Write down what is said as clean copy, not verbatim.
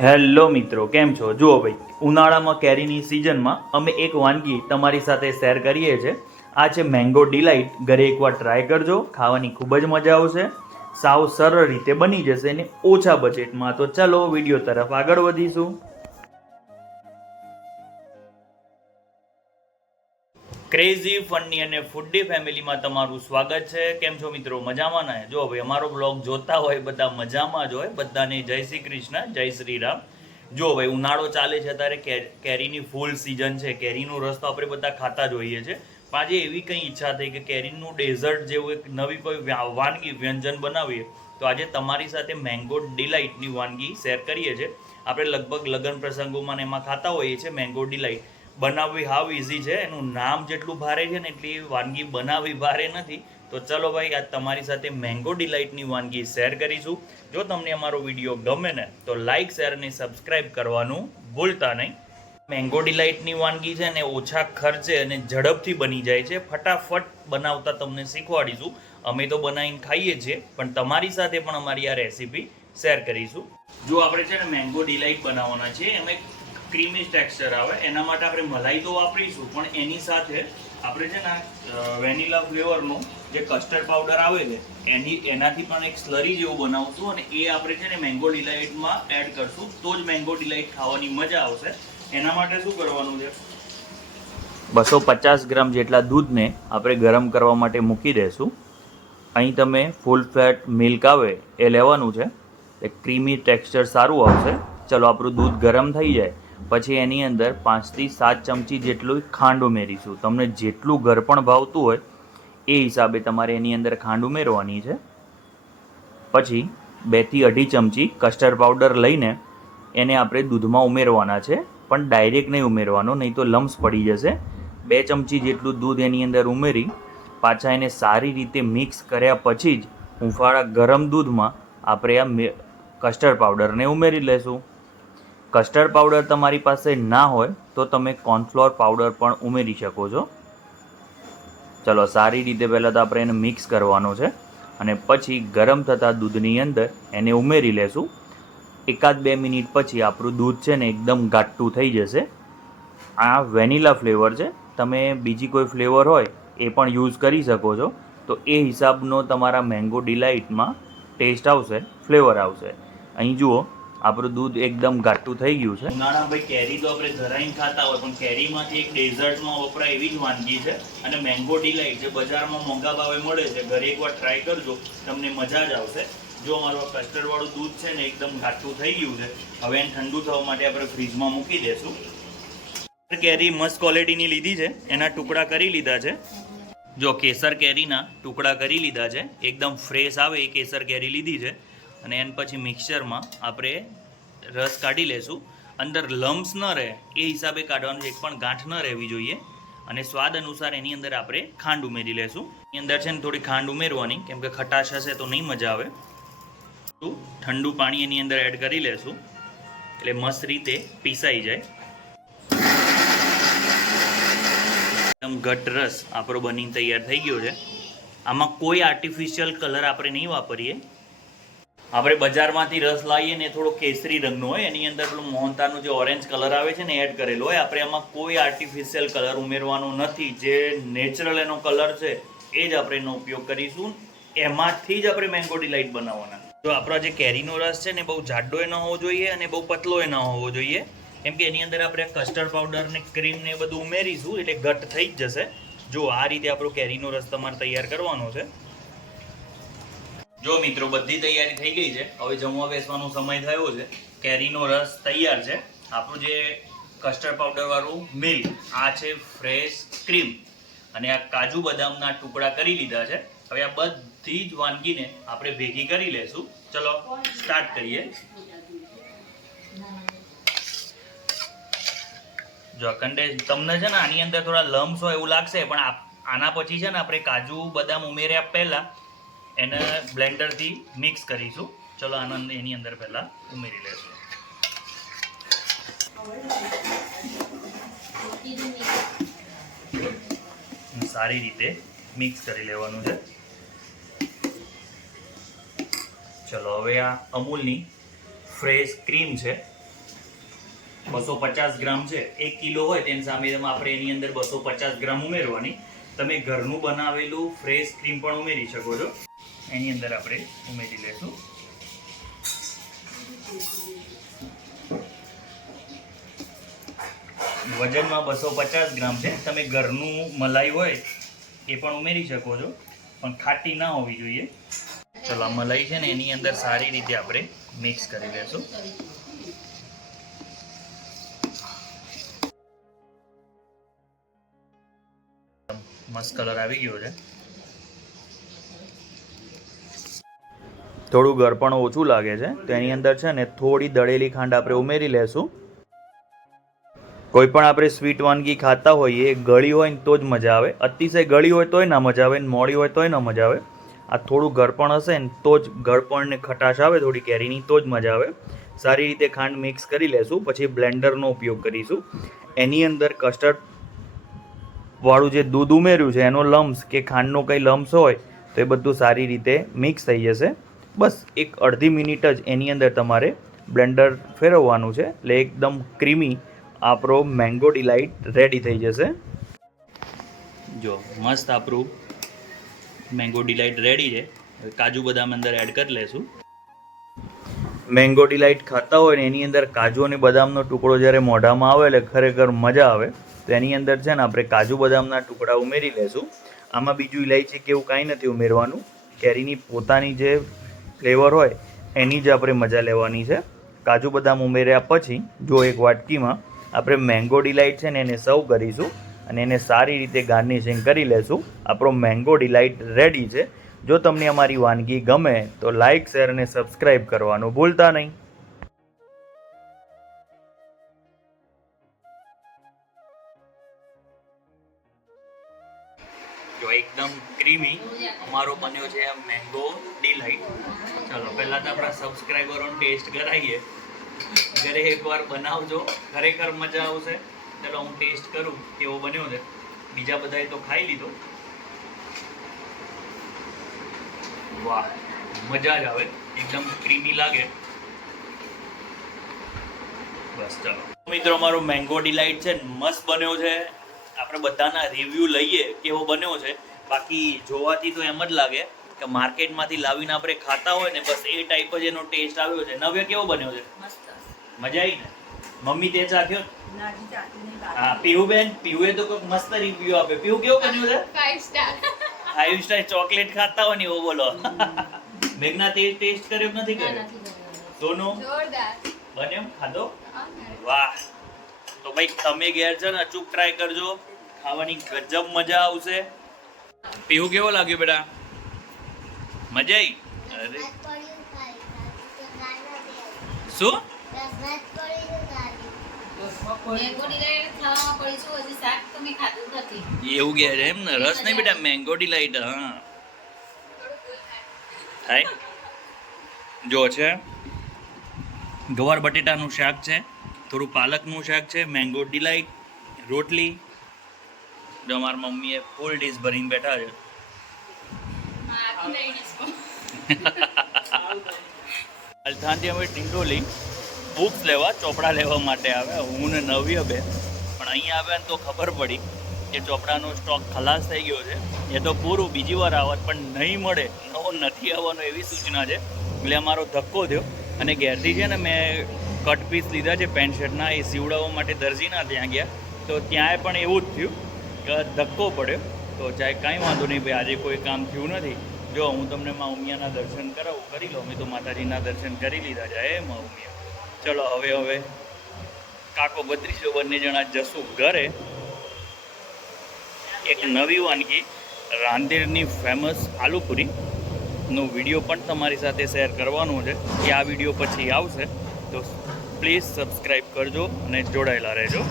Hello મિત્રો, કેમ છો? જુઓ ભાઈ, ઉનાળામાં કેરીની સિઝનમાં અમે એક વાનગી તમારી સાથે શેર કરીએ છીએ. આ છે મેંગો ડિલાઇટ. ઘરે એકવાર ટ્રાય કરજો, ખાવાની ખૂબ જ મજા આવશે. સાવ સરળ રીતે બની જશે ને ઓછા બજેટમાં. તો ચાલો વિડીયો તરફ આગળ વધીશું. ક્રેઝી ફની અને ફૂડી ફેમિલીમાં તમારું સ્વાગત છે. કેમ છો મિત્રો? મજામાં ને? જો ભાઈ, અમારો બ્લોગ જોતા હોય બધા મજામાં જ હોય. બધાને જય શ્રી કૃષ્ણ, જય શ્રી રામ. જો ભાઈ, ઉનાળો ચાલે છે ત્યારે કેરીની ફૂલ સિઝન છે. કેરીનો રસ તો આપણે બધા ખાતા જ હોઈએ છીએ. પણ આજે એવી કંઈ ઈચ્છા થઈ કે કેરીનું ડેઝર્ટ જેવું એક નવી કોઈ વાનગી વ્યંજન બનાવીએ. તો આજે તમારી સાથે મેંગો ડિલાઇટની વાનગી શેર કરીએ છીએ. આપણે લગભગ લગ્ન પ્રસંગોમાં એમાં ખાતા હોઈએ છીએ મેંગો ડિલાઇટ. બનાવવી હાવ ઇઝી છે. એનું નામ જેટલું ભારે છે ને એટલી વાનગી બનાવવી ભારે નથી. તો ચલો ભાઈ, આજ તમારી સાથે મેંગો ડિલાઇટની વાનગી શેર કરીશું. જો તમને અમારો વિડીયો ગમે ને તો લાઇક, શેર અને સબસ્ક્રાઇબ કરવાનું ભૂલતા નહીં. મેંગો ડિલાઇટની વાનગી છે ને ઓછા ખર્ચે અને ઝડપથી બની જાય છે. ફટાફટ બનાવતા તમને શીખવાડીશું. અમે તો બનાવીને ખાઈએ છીએ, પણ તમારી સાથે પણ અમારી આ રેસીપી શેર કરીશું. જો આપણે છે ને મેંગો ડિલાઇટ બનાવવાના છે, એમાં ક્રીમી ટેક્સચર આવે એના માટે આપણે મલાઈ તો વાપરીશું, પણ એની સાથે આપણે છે ને વેનીલા ફ્લેવરનો જે કસ્ટર્ડ પાવડર આવે છે એનાથી પણ એક સ્લરી જેવું બનાવશું, અને એ આપણે છે ને મેંગો ડિલાઇટમાં એડ કરશું. તો જ મેંગો ડિલાઇટ ખાવાની મજા આવશે. એના માટે શું કરવાનું છે, 250 ગ્રામ જેટલા દૂધને આપણે ગરમ કરવા માટે મૂકી દઈશું. અહીં તમે ફૂલ ફેટ મિલ્ક આવે એ લેવાનું છે. એ ક્રીમી ટેક્સચર સારું આવશે. ચલો, આપણું દૂધ ગરમ થઈ જાય પછી એની અંદર 5 થી 7 ચમચી જેટલું ખાંડ ઉમેરીશું. તમને જેટલું ગળપણ ભાવતું હોય એ હિસાબે તમારે એની અંદર ખાંડ ઉમેરવાની છે. પછી 2 થી 2.5 ચમચી કસ્ટર્ડ પાવડર લઈને એને આપણે દૂધમાં ઉમેરવાના છે, પણ ડાયરેક્ટ નહીં ઉમેરવાનો, નહીં તો લમ્સ પડી જશે. 2 ચમચી જેટલું દૂધ એની અંદર ઉમેરી પાછા એને સારી રીતે મિક્સ કર્યા પછી જ હુંફાળા ગરમ દૂધમાં આપણે આ કસ્ટર્ડ પાવડરને ઉમેરી લેશું. કસ્ટર્ડ પાવડર તમારી પાસે ના હોય તો તમે કોર્નફ્લોર પાવડર પણ ઉમેરી શકો છો. ચલો, સારી રીતે પહેલાં તો આપણે એને મિક્સ કરવાનો છે, અને પછી ગરમ થતાં દૂધની અંદર એને ઉમેરી લેશું. 1-2 મિનિટ પછી આપણું દૂધ છે ને એકદમ ઘાટું થઈ જશે. આ વેનીલા ફ્લેવર છે. તમે બીજી કોઈ ફ્લેવર હોય એ પણ યુઝ કરી શકો છો. તો એ હિસાબનો તમારા મેંગો ડિલાઇટમાં ટેસ્ટ આવશે, ફ્લેવર આવશે. અહીં જુઓ, આપણું દૂધ એકદમ ઘાટું થઈ ગયું છે. ઉનાળા ભાઈ, કેરી તો આપણે ધરાઈને ખાતા હોય, પણ કેરીમાંથી એક ડેઝર્ટમાં વપરાય એવી જ વાનગી છે. અને મેંગો ડિલાઇટ જે બજારમાં મોંઘા ભાવે મળે છે, ઘરે એકવાર ટ્રાય કરજો, તમને મજા જ આવશે. જો અમારું કસ્ટર્ડ વાળું દૂધ છે ને એકદમ ઘાટું થઈ ગયું છે. હવે એને ઠંડુ થવા માટે આપણે ફ્રીજમાં મૂકી દેશું. કેરી મસ્ત ક્વોલિટીની લીધી છે, એના ટુકડા કરી લીધા છે. જો કેસર કેરીના ટુકડા કરી લીધા છે, એકદમ ફ્રેશ આવે એ કેસર કેરી લીધી છે. અને એના પછી મિક્સચરમાં આપણે રસ કાઢી લેશું. અંદર લમ્સ ન રહે એ હિસાબે કાઢવાનું છે, એક પણ ગાંઠ ન રહેવી જોઈએ. અને સ્વાદ અનુસાર એની અંદર આપણે ખાંડ ઉમેરી લેશું. એની અંદર છે ને થોડી ખાંડ ઉમેરવાની, કેમ કે ખટાશ હશે તો નહીં મજા આવે. ઠંડુ પાણી એની અંદર એડ કરી લેશું એટલે મસ્ત રીતે પીસાઈ જાય. એકદમ ઘટ રસ આપણો બનીને તૈયાર થઈ ગયો છે. આમાં કોઈ આર્ટિફિશિયલ કલર આપણે નહીં વાપરીએ. આપણે બજારમાંથી રસ લાવીએ ને થોડો કેસરી રંગનો હોય, એની અંદર પેલું મોહનતાનો જે ઓરેન્જ કલર આવે છે ને એડ કરેલો હોય. આપણે આમાં કોઈ આર્ટિફિશિયલ કલર ઉમેરવાનો નથી. જે નેચરલ એનો કલર છે એ જ આપણે એનો ઉપયોગ કરીશું. એમાંથી જ આપણે મેંગો ડિલાઇટ બનાવવાના. તો આપણો જે કેરીનો રસ છે ને બહુ જાડો ન હોવો જોઈએ અને બહુ પતલો ન હોવો જોઈએ, કેમ કે એની અંદર આપણે કસ્ટર્ડ પાવડર ને ક્રીમ ને બધું ઉમેરીશું એટલે ઘટ થઈ જ જશે. જો આ રીતે આપણો કેરીનો રસ તમારે તૈયાર કરવાનો છે. જો મિત્રો, બધી તૈયારી થઈ ગઈ છે. હવે જમવા બેસવાનો સમય થયો છે. કેરીનો રસ તૈયાર છે. આપણું જે કસ્ટર્ડ પાવડર વાળું મિલ્ક, આ છે ફ્રેશ ક્રીમ, અને આ કાજુ બદામના ટુકડા કરી લીધા છે. હવે આ બધી જ વાનગીને આપણે ભેગી કરી લેશું. ચલો સ્ટાર્ટ કરીએ. જો તમને છે ને આની અંદર થોડા લમ્સ હોય એવું લાગશે, પણ આના પછી છે ને આપણે કાજુ બદામ ઉમેર્યા પહેલા એને બ્લેન્ડરથી મિક્સ કરીશું. ચલો, આનંદ એની અંદર પહેલા ઉમેરી લેશું. સારી રીતે મિક્સ કરી લેવાનું છે. ચલો, હવે આ અમૂલની ફ્રેશ ક્રીમ છે 250 ગ્રામ છે, 1 કિલો હોય તેની સામે આપણે એની અંદર 250 ગ્રામ ઉમેરવાની. તમે ઘરનું બનાવેલું ફ્રેશ ક્રીમ પણ ઉમેરી શકો છો. એની અંદર આપણે ઉમેરી લેશું. વજનમાં 250 ગ્રામ છે. તમે ઘરનું મલાઈ હોય એ પણ ઉમેરી શકો છો, પણ ખાટી ના હોવી જોઈએ. ચલો આ મલાઈ છે ને એની અંદર સારી રીતે આપણે મિક્સ કરી લેશું. મસ્ત કલર આવી ગયો છે. થોડું ગળપણ ઓછું લાગે છે તો એની અંદર છે ને થોડી દળેલી ખાંડ આપણે ઉમેરી લેશું. કોઈ પણ આપણે સ્વીટ વાનગી ખાતા હોઈએ ગળી હોય ને તો જ મજા આવે. અતિશય ગળી હોય તોય ના મજા આવે, મોડી હોય તોય ના મજા આવે. આ થોડું ગળપણ હશે ને તો જ ગળપણ ને ખટાશ આવે થોડી કેરીની, તો જ મજા આવે. સારી રીતે ખાંડ મિક્સ કરી લેશું. પછી બ્લેન્ડરનો ઉપયોગ કરીશું. એની અંદર કસ્ટર્ડ વાળું જે દૂધ ઉમેર્યું છે એનો લમ્સ કે ખાંડનો કંઈ લમ્સ હોય તો એ બધું સારી રીતે મિક્સ થઈ જશે. બસ એક અડધી મિનિટ જ એની અંદર તમારે બ્લેન્ડર ફેરવવાનું છે એટલે એકદમ ક્રીમી આપણો મેંગો ડિલાઇટ રેડી થઈ જશે. જો મસ્ત આપણું મેંગો ડિલાઇટ રેડી છે. કાજુ બદામ અંદર એડ કરી લેશું. મેંગો ડિલાઇટ ખાતા હોય ને એની અંદર કાજુ અને બદામનો ટુકડો જ્યારે મોઢામાં આવે એટલે ખરેખર મજા આવે. તો એની અંદર છે ને આપણે કાજુ બદામના ટુકડા ઉમેરી લેશું. આમાં બીજું ઇલાયચી કે એવું કાંઈ નથી ઉમેરવાનું. કેરીની પોતાની જે ફ્લેવર હોય એની જ આપણે મજા લેવાની છે. કાજુ બદામ ઉમેર્યા પછી જો એક વાટકીમાં આપણે મેંગો ડિલાઇટ છે ને એને સર્વ કરીશું અને એને સારી રીતે ગાર્નિશિંગ કરી લેશું. આપણો મેંગો ડિલાઇટ રેડી છે. જો તમને અમારી વાનગી ગમે તો લાઇક, શેર અને સબસ્ક્રાઈબ કરવાનું ભૂલતા નહીં. જો એકદમ ક્રીમી અમારો બન્યો છે મેંગો ડિલાઇટ. ચલો પહેલાં તો આપણા સબસ્ક્રાઈબરોને ટેસ્ટ કરાવીએ. ઘરે એકવાર બનાવજો, ખરેખર મજા આવશે. ચલો હું ટેસ્ટ કરું કેવો બન્યો છે. બીજા બધાએ તો ખાઈ લીધો. વાહ, મજા જ આવે, એકદમ ક્રીમી લાગે. બસ ચલો મિત્રો, અમારો મેંગો ડિલાઇટ છે મસ્ત બન્યો છે. આપણે બધાના રિવ્યૂ લઈએ કેવો બન્યો છે. બાકી જોવાથી તો એમ જ લાગે કે માર્કેટમાંથી લાવીને આપણે ખાતા હોય ને બસ એ ટાઈપ જ એનો ટેસ્ટ આવ્યો છે. નવ્ય કેવો બન્યો છે? મજા આવી ને? મમ્મી તે ચાખ્યો? હા પીહુબેન, પીહુએ તો કોઈક મસ્ત રિવ્યૂ આપે. પીહુ કેવો બન્યો છે? 5 સ્ટાર. 5 સ્ટાર ચોકલેટ ખાતા હોય ને એવો બોલો. મેઘના તે ટેસ્ટ કર્યો નથી કર્યો? સોનું જોરદાર બન્યો, ખાધો? વાહ. તો ભાઈ તમે ઘેર છે ને અચૂક ટ્રાય કરજો, ખાવાની ગજબ મજા આવશે. પીહુ કેવો લાગ્યો બેટા? મજા આવી? અરે શું? એવું કહે છે એમ ને? રસ નહીં બેટા, મેંગો ડિલાઇટ. હા થાય. જો છે ગવાર બટેટાનું શાક છે, થોડું પાલકનું શાક છે, મેંગો ડિલાઇટ, રોટલી. જો અમારી મમ્મીએ ફૂલ ડીશ ભરીને બેઠા છે. અલથાણથી અમે ટિંડોલી બુક્સ લેવા, ચોપડા લેવા માટે આવ્યા, હું ને નવ્ય બે. પણ અહીંયા આવ્યા ને તો ખબર પડી કે ચોપડાનો સ્ટોક ખલાસ થઈ ગયો છે. એ તો પૂરું, બીજી વાર આવત પણ નહીં મળે, નવો નથી આવવાનો એવી સૂચના છે. એટલે અમારો ધક્કો થયો અને ઘેરથી છે ને મેં કટ પીસ લીધા છે પેન્ટ શર્ટના, એ સીવડાવવા માટે દરજીના ત્યાં ગયા તો ત્યાંય પણ એવું જ થયું કે ધક્કો પડ્યો. તો ચાહે કાંઈ વાંધો નહીં ભાઈ, આજે કોઈ કામ થયું નથી. જો હું તમને મા ઉમિયાના દર્શન કરાવું, કરી લો. મેં તો માતાજીના દર્શન કરી લીધા છે. એ મા ઉમિયા. ચલો હવે કાકો બત્રીસો બંને જણા જશું ઘરે. એક નવી વાનગી રાંદેરની ફેમસ આલુપુરીનો વિડીયો પણ તમારી સાથે શેર કરવાનો છે. એ આ વિડીયો પછી આવશે તો પ્લીઝ સબસ્ક્રાઈબ કરજો અને જોડાયેલા રહેજો.